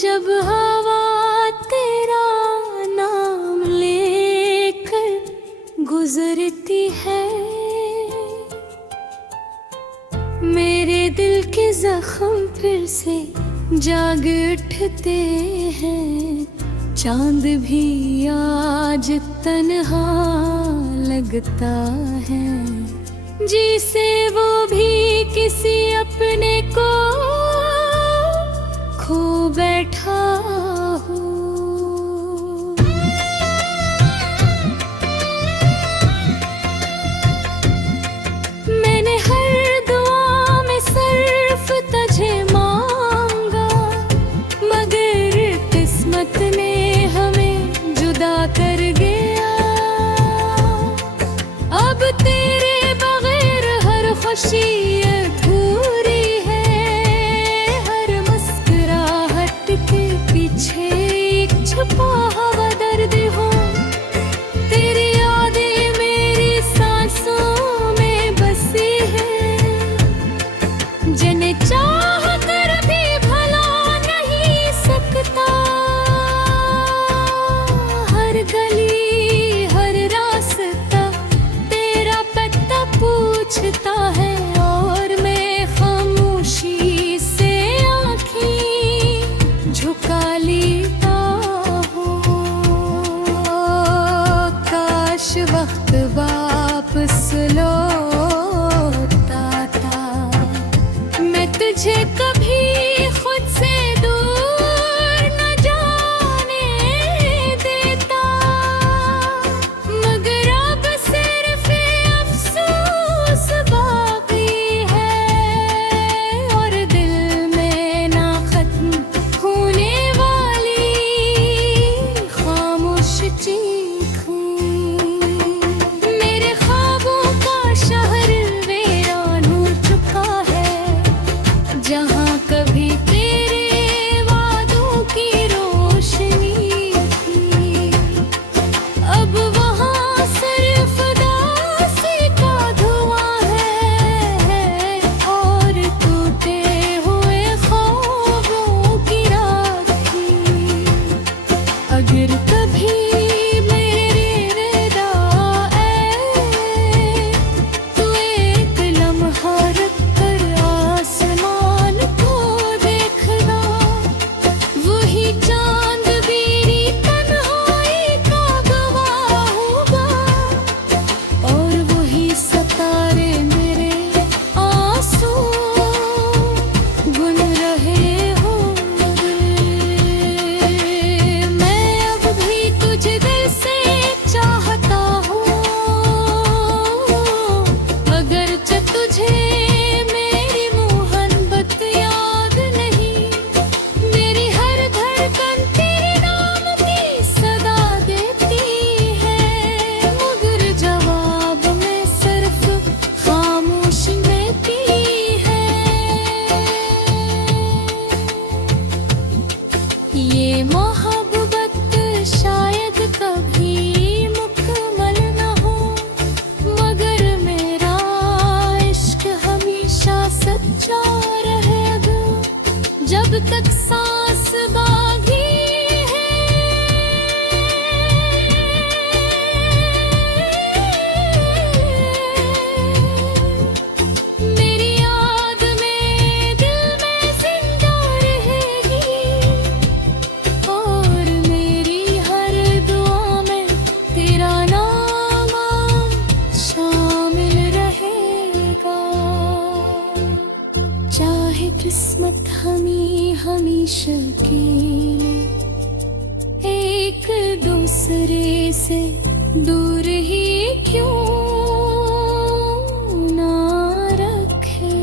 जब हवा तेरा नाम लेकर गुजरती है, मेरे दिल के जख्म फिर से जाग उठते हैं। चांद भी आज तन्हा लगता है, जिसे वो भी किसी अपने को खो बैठा हो। मैंने हर दुआ में सिर्फ तुझे मांगा, मगर किस्मत ने हमें जुदा कर गया। अब तेरे बगैर हर खुशी अधूरी है, हर मुस्कुराहट के पीछे एक छुपा हुआ दर्द हो। तेरी यादें मेरी सांसों में बसी है, जिन्हें चाह कर भी भुला नहीं सकता। हर गली हर रास्ता तेरा पता पूछता है, और मैं खामोशी से आँखें झुका लेता हूँ। काश वक्त वापस लौटता था, मैं तुझे कभी खुद से दूर न जाने देता। मगर अब सिर्फ अफसोस बाकी है, और दिल में ना खत्म होने वाली खामोश चीखें। मेरे ख्वाबों का शहर वीरान हो चुका है, जहाँ कभी तेरे वादों की रोशनी थी। अब वहाँ सिर्फ दासी का धुआं है, और टूटे हुए ख्वाबों की राखी। अगर कभी मेरी निदा आए, तो एक लम्हा रुक कर आसमान को देखना। वही चांद मेरी तन्हाई का गवाह होगा, और वही सितारे मेरे आंसू बुन रहे होंगे। मैं अब भी तुझे दिल से चाहता हूँ, अगरचे तुझे मेरी मोहब्बत याद नहीं। मेरी हर धड़कन तेरे नाम की सदा देती है, मगर जवाब में सिर्फ खामोशी देती है। ये मोहब्बत शायद कभी मुकम्मल न हो, मगर मेरा इश्क हमेशा सच्चा रहेगा। जब तक सांस बाकी है, मेरी याद में दिल में जिंदा रहेगी, और मेरी हर दुआ में तेरा नाम शामिल रहेगा। चाहे किस्मत हमें हमेशा के लिए एक दूसरे से दूर ही क्यों ना रखे।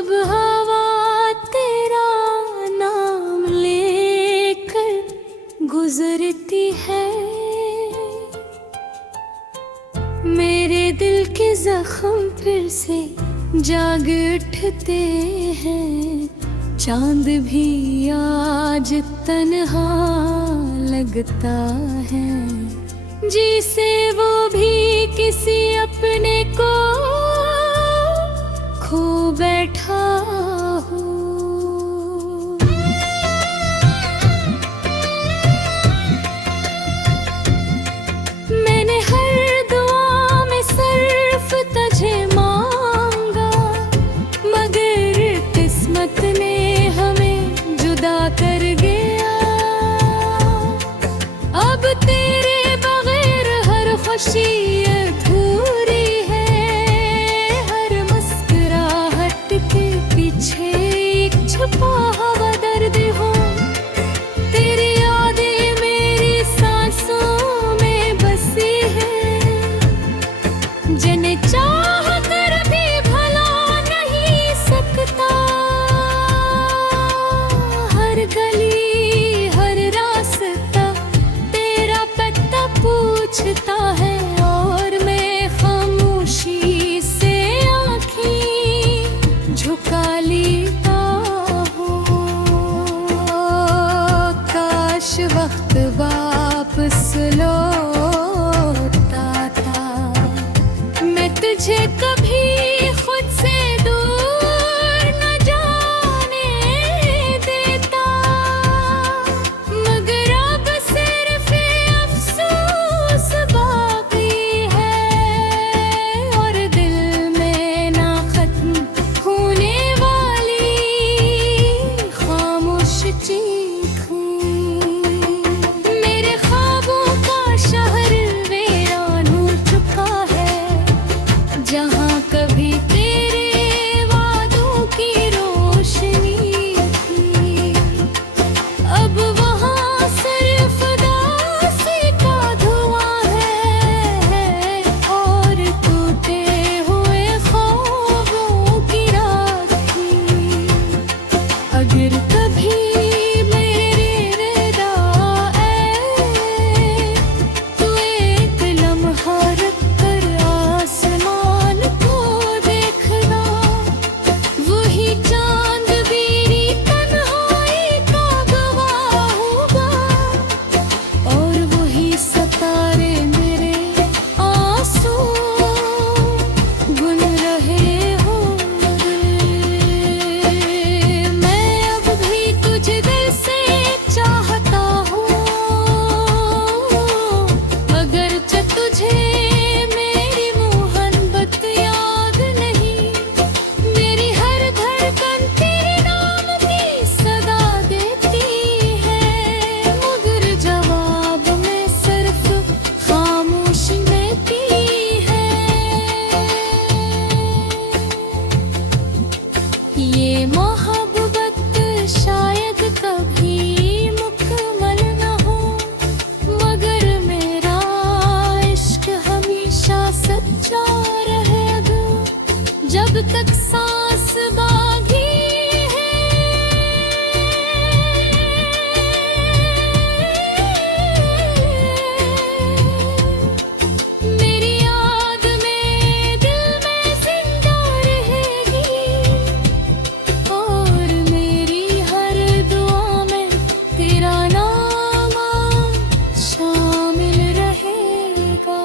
जब हवा तेरा नाम लेकर गुजरती है, मेरे दिल के जख्म फिर से जाग उठते हैं। चांद भी आज तन्हा लगता है, जिसे वो भी किसी अपने को खो बैठा हो। मैंने हर दुआ में सिर्फ तुझे मांगा, मगर किस्मत ने हमें जुदा कर गया। अब तेरे बगैर हर खुशी अधूरी है, हर मुस्कुराहट के पीछे एक छुपा हुआ दर्द हो। तेरी यादें मेरी सांसों में बसी है, जिन्हें चाह कर भी भुला नहीं सकता। हर गली हर रास्ता तेरा पता पूछता है, और मैं खामोशी से आँखें झुका लेता हूँ। काश वक्त वापस लौटता था, मैं तुझे कभी खुद से दूर न जाने देता। मगर अब सिर्फ अफसोस बाकी है, और दिल में ना खत्म होने वाली खामोश चीखें। मेरे ख्वाबों का शहर वीरान हो चुका है, जहाँ कभी तेरे वादों की रोशनी थी। अब वहाँ सिर्फ दासी का धुआं है, और टूटे हुए ख्वाबों की राखी। अगर कभी मेरी विदा आए, तो एक लम्हा रुक कर आसमान को देखना। वही चांद मेरी तन्हाई का गवाह होगा, और वही सितारे मेरे आंसू बुन रहे होंगे। मैं अब भी तुझे दिल से चाहता हूँ, मगर तुझे मेरी मोहब्बत याद नहीं। मेरी हर धड़कन तेरे नाम की सदा देती है, मगर जवाब में सिर्फ खामोशी देती है। ये मोहब्बत शायद कभी मुकम्मल न हो, मगर मेरा इश्क हमेशा सच्चा रहेगा। जब तक सांस बाकी मेरी याद में दिल में जिंदा रहेगी, और मेरी हर दुआ में तेरा नाम शामिल रहेगा।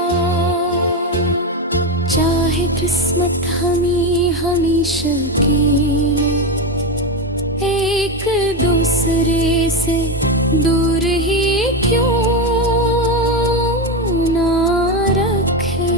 चाहे किस्मत हमें हमेशा के एक दूसरे से दूर ही क्यों ना रखे।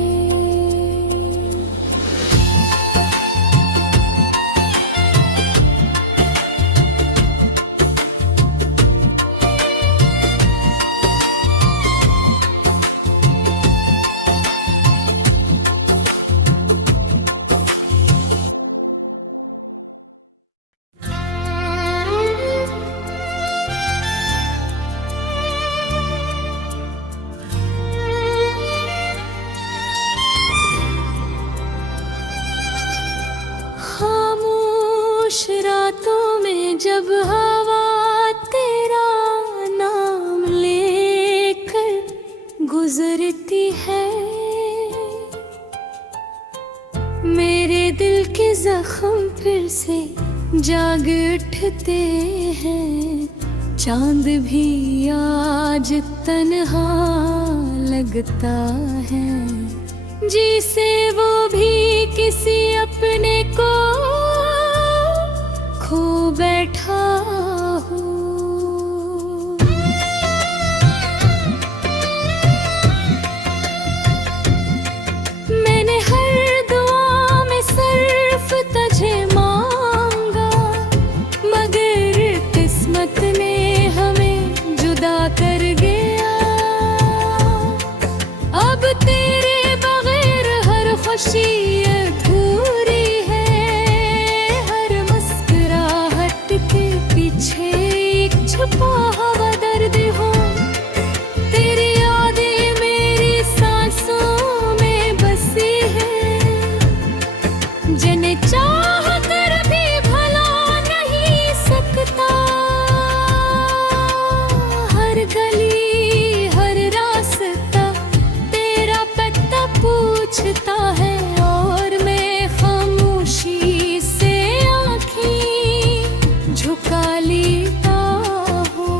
गुजरती है। मेरे दिल के जख्म फिर से जाग उठते हैं। चांद भी आज तन्हा लगता है, जिसे वो भी किसी अपने को खो बैठा हो। मैंने हर दुआ में सिर्फ तुझे मांगा, मगर किस्मत ने हमें जुदा कर गया। अब तेरे बगैर हर खुशी अधूरी है। हर मुस्कुराहट के पीछे एक छुपा हुआ दर्द हो। तेरी यादें मेरी सांसों में बसी है, जिन्हें चाह कर भी भला नहीं सकता। हर गली हर रास्ता तेरा पता पूछता है, और मैं खामोशी से आँखें झुका लेता हूँ।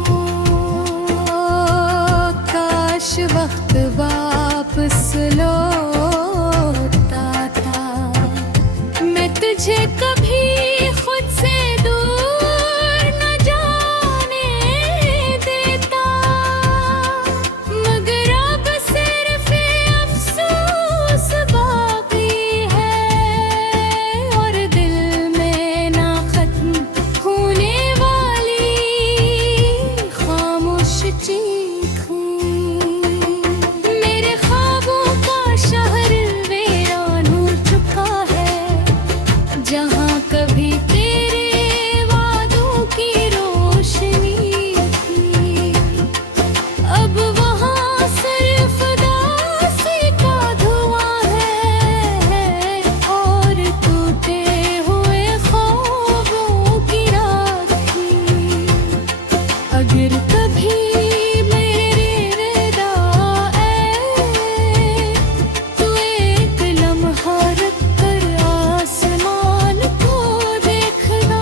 काश वक्त वापस लौटता था, मैं तुझे कभी खुद से दूर न जाने देता। मगर अब सिर्फ अफसोस बाकी है, और दिल में ना खत्म होने वाली खामोश चीखें। मेरे ख्वाबों का शहर वीरान हो चुका है, जहाँ कभी तेरे वादों की रोशनी थी। अब वहाँ सिर्फ दासी का धुआं है, और टूटे हुए ख्वाबों की राखी। अगर कभी मेरे विदा आए, तो एक लम्हा रुक कर आसमान को देखना।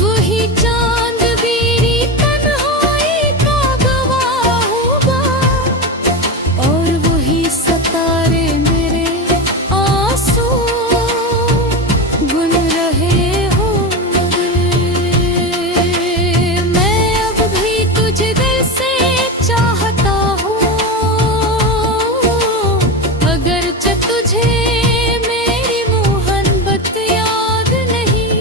वही चांद मेरी तन्हाई का गवाह होगा, और वही सितारे मेरे आंसू बुन रहे होंगे। मैं अब भी तुझे दिल से चाहता हूँ, अगरचे तुझे मेरी मोहब्बत याद नहीं।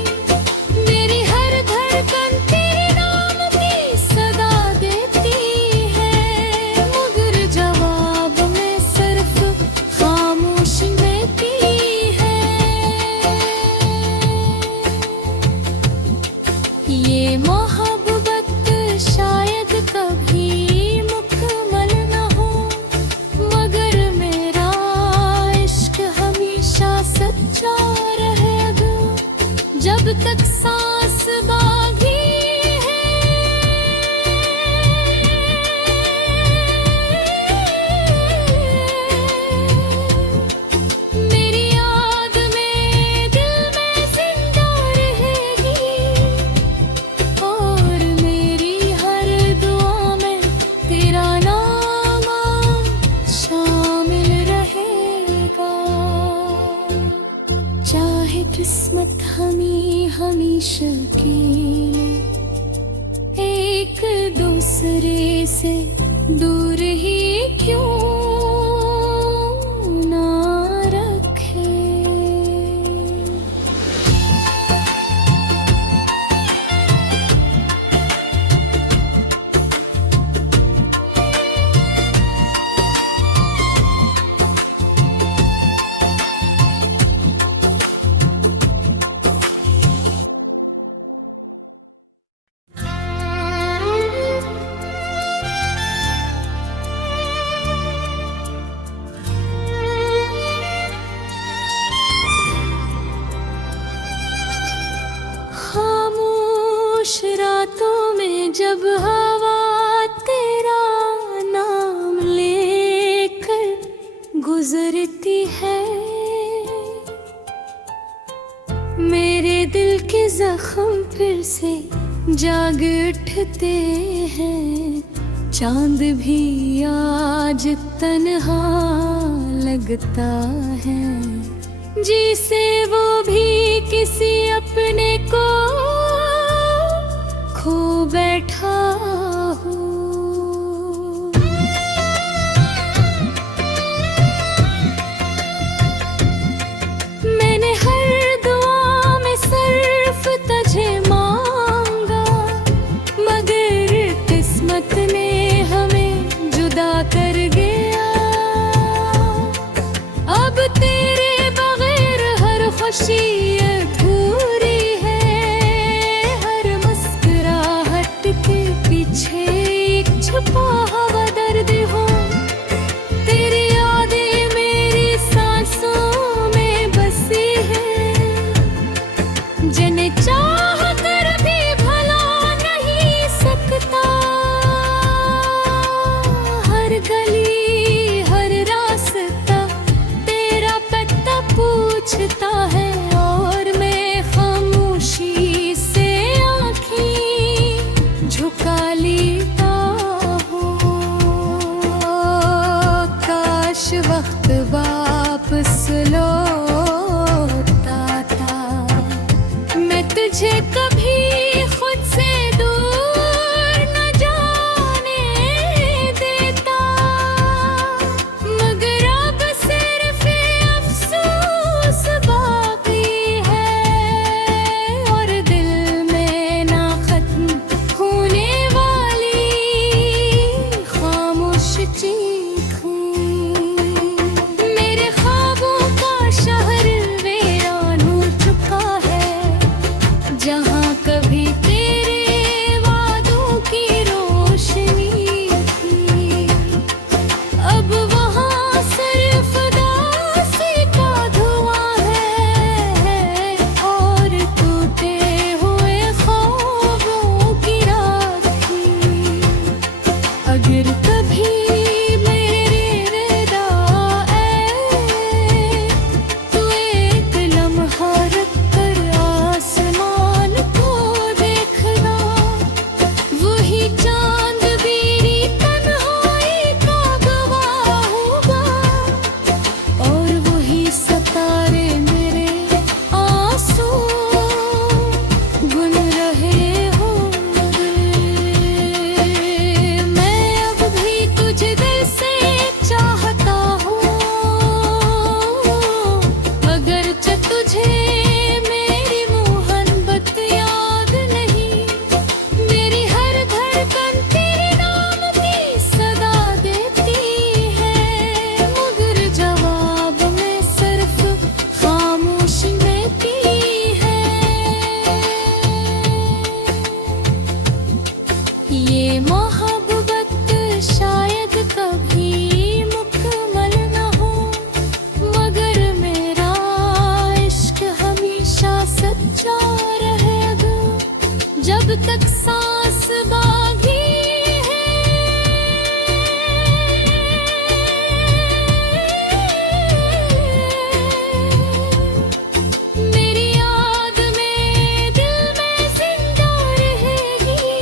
मेरी हर धड़कन तेरे नाम की सदा देती है, मगर जवाब में सिर्फ खामोशी देती है। ये मोहब्बत शायद कभी मुकम्मल न हो, मगर मेरा इश्क हमेशा सच्चा रहेगा। जब तक सांस बाकी मेरी याद में दिल में जिंदा रहेगी, और मेरी हर दुआ में तेरा नाम शामिल रहेगा। चाहे किस्मत हमें हमेशा के लिए एक दूसरे से दूर ही क्यों ना रखे। गुजरती है। मेरे दिल के जख्म फिर से जाग उठते हैं। चांद भी आज तन्हा लगता है, जिसे वो भी किसी अपने को खो बैठा हो। मैंने हर दुआ में सिर्फ तुझे मांगा, मगर किस्मत ने हमें जुदा कर गया। अब तेरे बगैर हर खुशी अधूरी है, हर मुस्कुराहट के पीछे एक छुपा हुआ दर्द हो। तेरी यादें मेरी सांसों में बसी है, जिन्हें चाह कर भी भला नहीं सकता। हर गली हर रास्ता तेरा पता पूछता है, और मैं खामोशी से आँखें झुका लेता हूँ। काश वक्त वापस लौटता था, मैं तुझे कभी खुद से दूर न जाने देता। मगर अब सिर्फ अफसोस बाकी है, और दिल में ना खत्म होने वाली खामोश चीखें। मेरे ख्वाबों का शहर वीरान हो चुका है, जहाँ कभी तेरे वादों की रोशनी थी। अब वहाँ सिर्फ दासी का धुआं है, और टूटे हुए ख्वाबों की राखी। अगर कभी मेरे रिदा आए, तो एक लम्हा रख कर आसमान को देखना। वही चांद मेरी तन्हाई का गवाह होगा, और वही सितारे मेरे आंसू बुन रहे होंगे। मैं अब भी तुझे दिल से चाहता हूँ, अगरचे तुझे मेरी मोहब्बत याद नहीं। मेरी हर धड़कन तेरे नाम की सदा देती है, मगर जवाब में सिर्फ खामोशी देती है। ये मोहब्बत शायद कभी मुकम्मल न हो, मगर मेरा इश्क हमेशा सच्चा रहेगा। जब तक सांस बाकी मेरी याद में दिल में जिंदा रहेगी,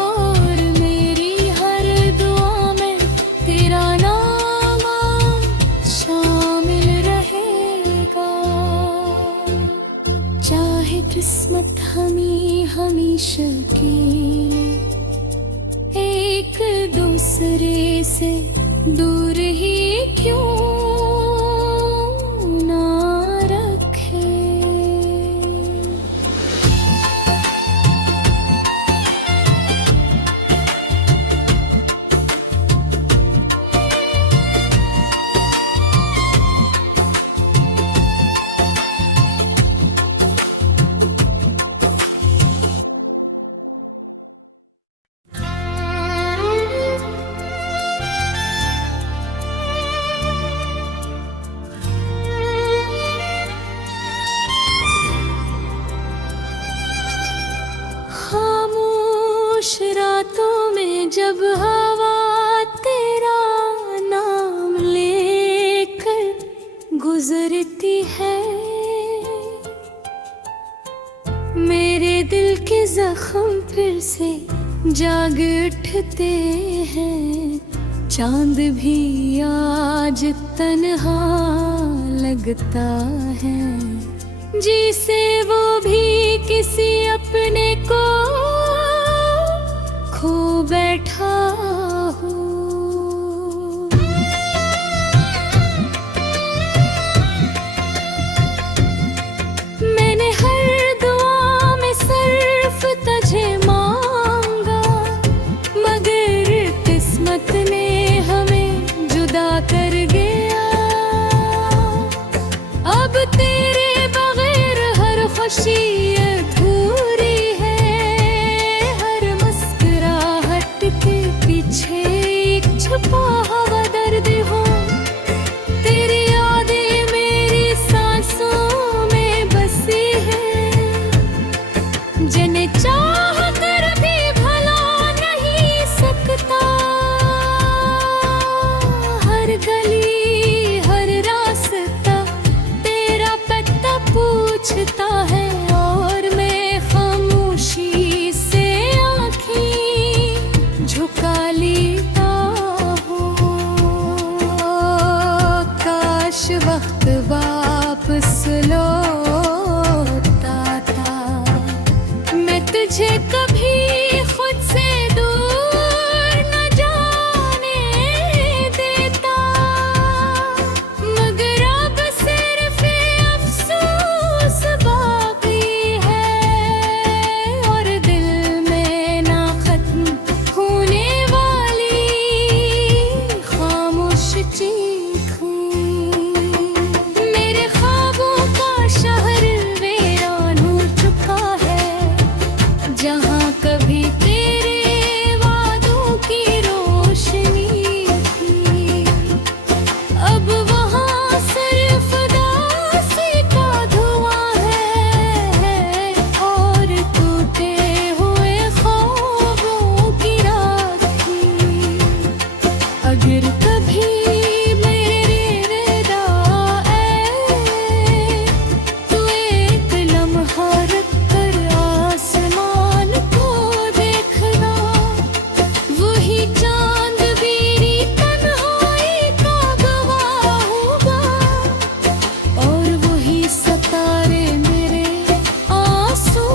और मेरी हर दुआ में तेरा नाम शामिल रहेगा। चाहे किस्मत हमें हमेशा के एक दूसरे से दूर ही क्यों ना रखे। गुजरती है। मेरे दिल के जख्म फिर से जाग उठते हैं। चांद भी आज तन्हा लगता है, जिसे वो भी किसी अपने को खो बैठा हो। मैंने हर दुआ में सिर्फ तुझे मांगा, मगर किस्मत ने हमें जुदा कर गया। अब तेरे बगैर हर खुशी अधूरी है। हर मुस्कुराहट के पीछे एक छुपा हुआ दर्द हो। तेरी यादें मेरी सांसों में बसी है, जिन्हें चाह कर भी भुला नहीं सकता। हर गली हर रास्ता तेरा पता पूछता है, और मैं खामोशी से आँखें झुका लेता हूँ। काश वक्त वापस लौटता था, मैं तुझे कभी खुद से दूर न जाने देता। मगर अब सिर्फ अफसोस बाकी है, और दिल में ना खत्म होने वाली खामोश चीखें। मेरे ख्वाबों का शहर वीरान हो चुका है, जहाँ कभी तेरे वादों की रोशनी थी। अब वहाँ सिर्फ दासी का धुआं है, और टूटे हुए ख्वाबों की राखी। अगर कभी मेरे विदा आए, तो एक लम्हा रुक कर आसमान को देखना। वही चांद मेरी तन्हाई का गवाह होगा, और वही सितारे मेरे आंसू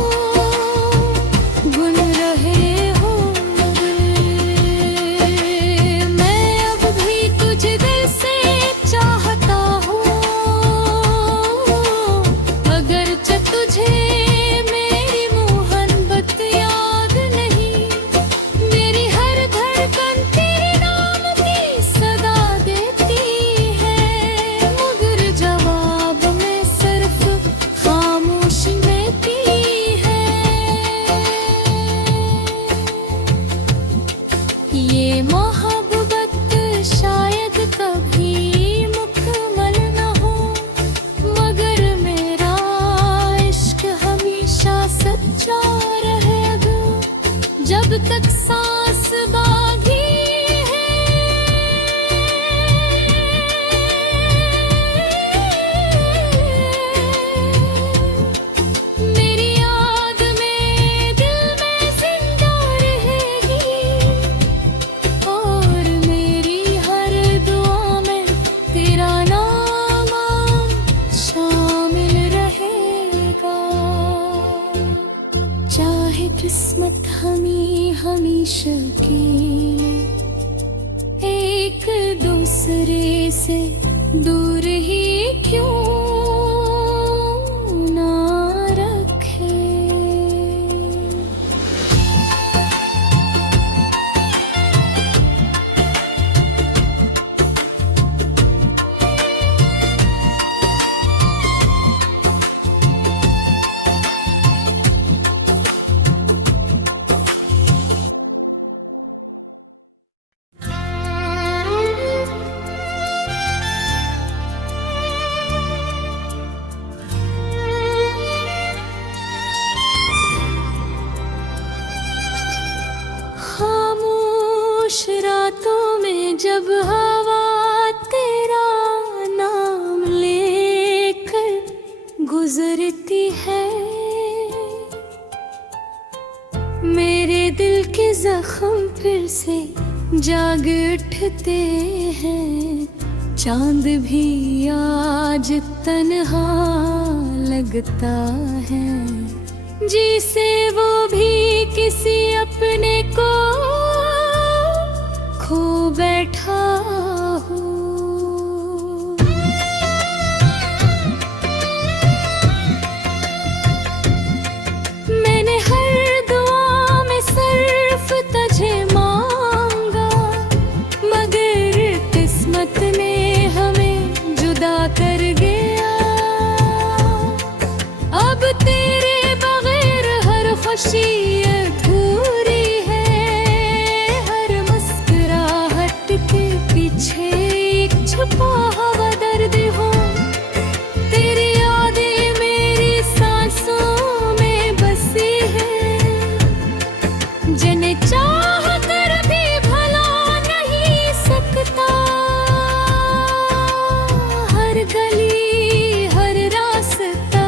गुन रहे होंगे। मैं अब भी तुझे दिल से चाहता हूँ, अगरचे तुझे मेरी मोहब्बत याद नहीं। मेरी हर धड़कन तेरे नाम की सदा देती है, मगर जवाब में सिर्फ खामोशी मिलती है। ये मोहब्बत शायद कभी मुकम्मल न हो, मगर मेरा इश्क हमेशा सच्चा रहेगा। जब तक सांस बाकी मेरी याद में दिल में जिंदा रहेगी, और मेरी हर दुआ में तेरा नाम शामिल रहेगा। चाहे किस्मत हमें हमेशा के लिए एक दूसरे से दूर ही क्यों ना रखे। गुजरती है। मेरे दिल के जख्म फिर से जाग उठते हैं। चांद भी आज तन्हा लगता है, जिसे वो भी किसी अपने को खो बैठा हो। मैंने हर दुआ में सिर्फ तुझे मांगा, मगर किस्मत ने हमें जुदा कर गया। अब तेरे बगैर हर खुशी अधूरी है। हर मुस्कुराहट के पीछे एक छुपा हुआ दर्द हो। तेरी यादें मेरी सांसों में बसी है, जिन्हें चाह कर भी भुला नहीं सकता। हर गली हर रास्ता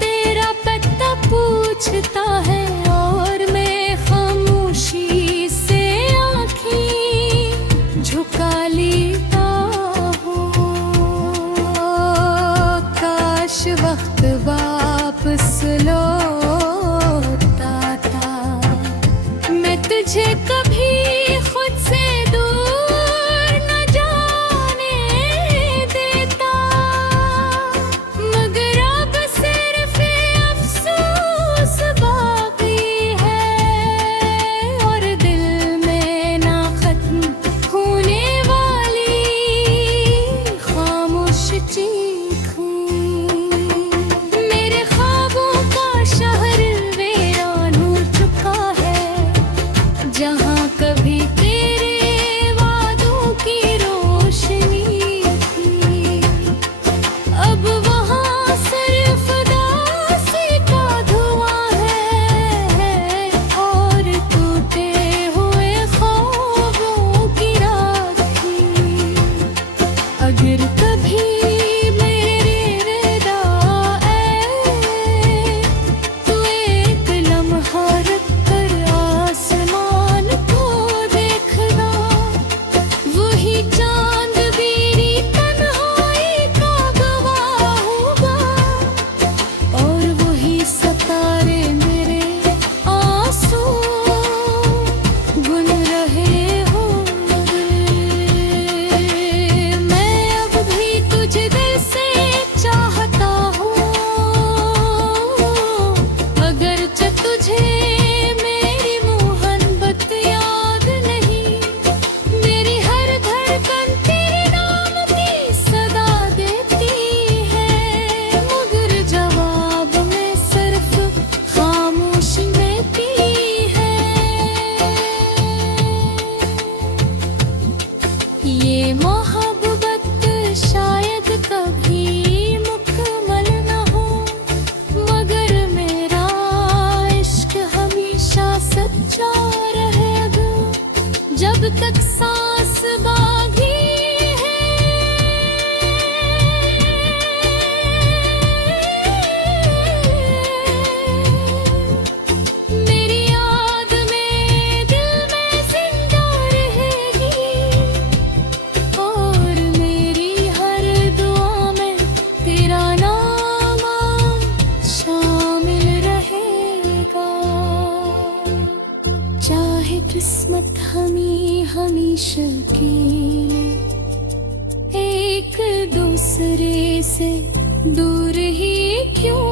तेरा पता पूछता है, और मैं खामोशी से आँखें झुका लेता हूँ। काश वक्त वापस लौटता था, मैं तुझे कभी खुद से दूर न जाने देता। मगर अब सिर्फ अफसोस बाकी है, और दिल में ना खत्म होने वाली खामोश चीखें। मेरे ख्वाबों का शहर वीरान हो चुका है, जहाँ कभी तेरे वादों की रोशनी थी। अब वहाँ सिर्फ दासी का धुआं है, और टूटे हुए ख्वाबों की राखी। अगर कभी मेरे विदा आए, तो एक लम्हा रुक कर आसमान को देखना। वही चांद मेरी तन्हाई का गवाह होगा, और वही सितारे मेरे आंसू बुन रहे होंगे। मैं अब भी तुझे दिल से चाहता हूँ, अगरचे तुझे मेरी मोहब्बत याद नहीं। मेरी हर धड़कन तेरे नाम की सदा देती है, मगर जवाब में सिर्फ खामोशी देती है। ये मोहब्बत शायद कभी मुकम्मल न हो, मगर मेरा इश्क हमेशा सच्चा रहेगा। जब तक सांस बाकी है, मेरी याद में दिल में जिंदा रहेगी, और मेरी हर दुआ में तेरा नाम शामिल रहेगा। चाहे किस्मत हमें हमेशा के लिए एक दूसरे से दूर ही क्यों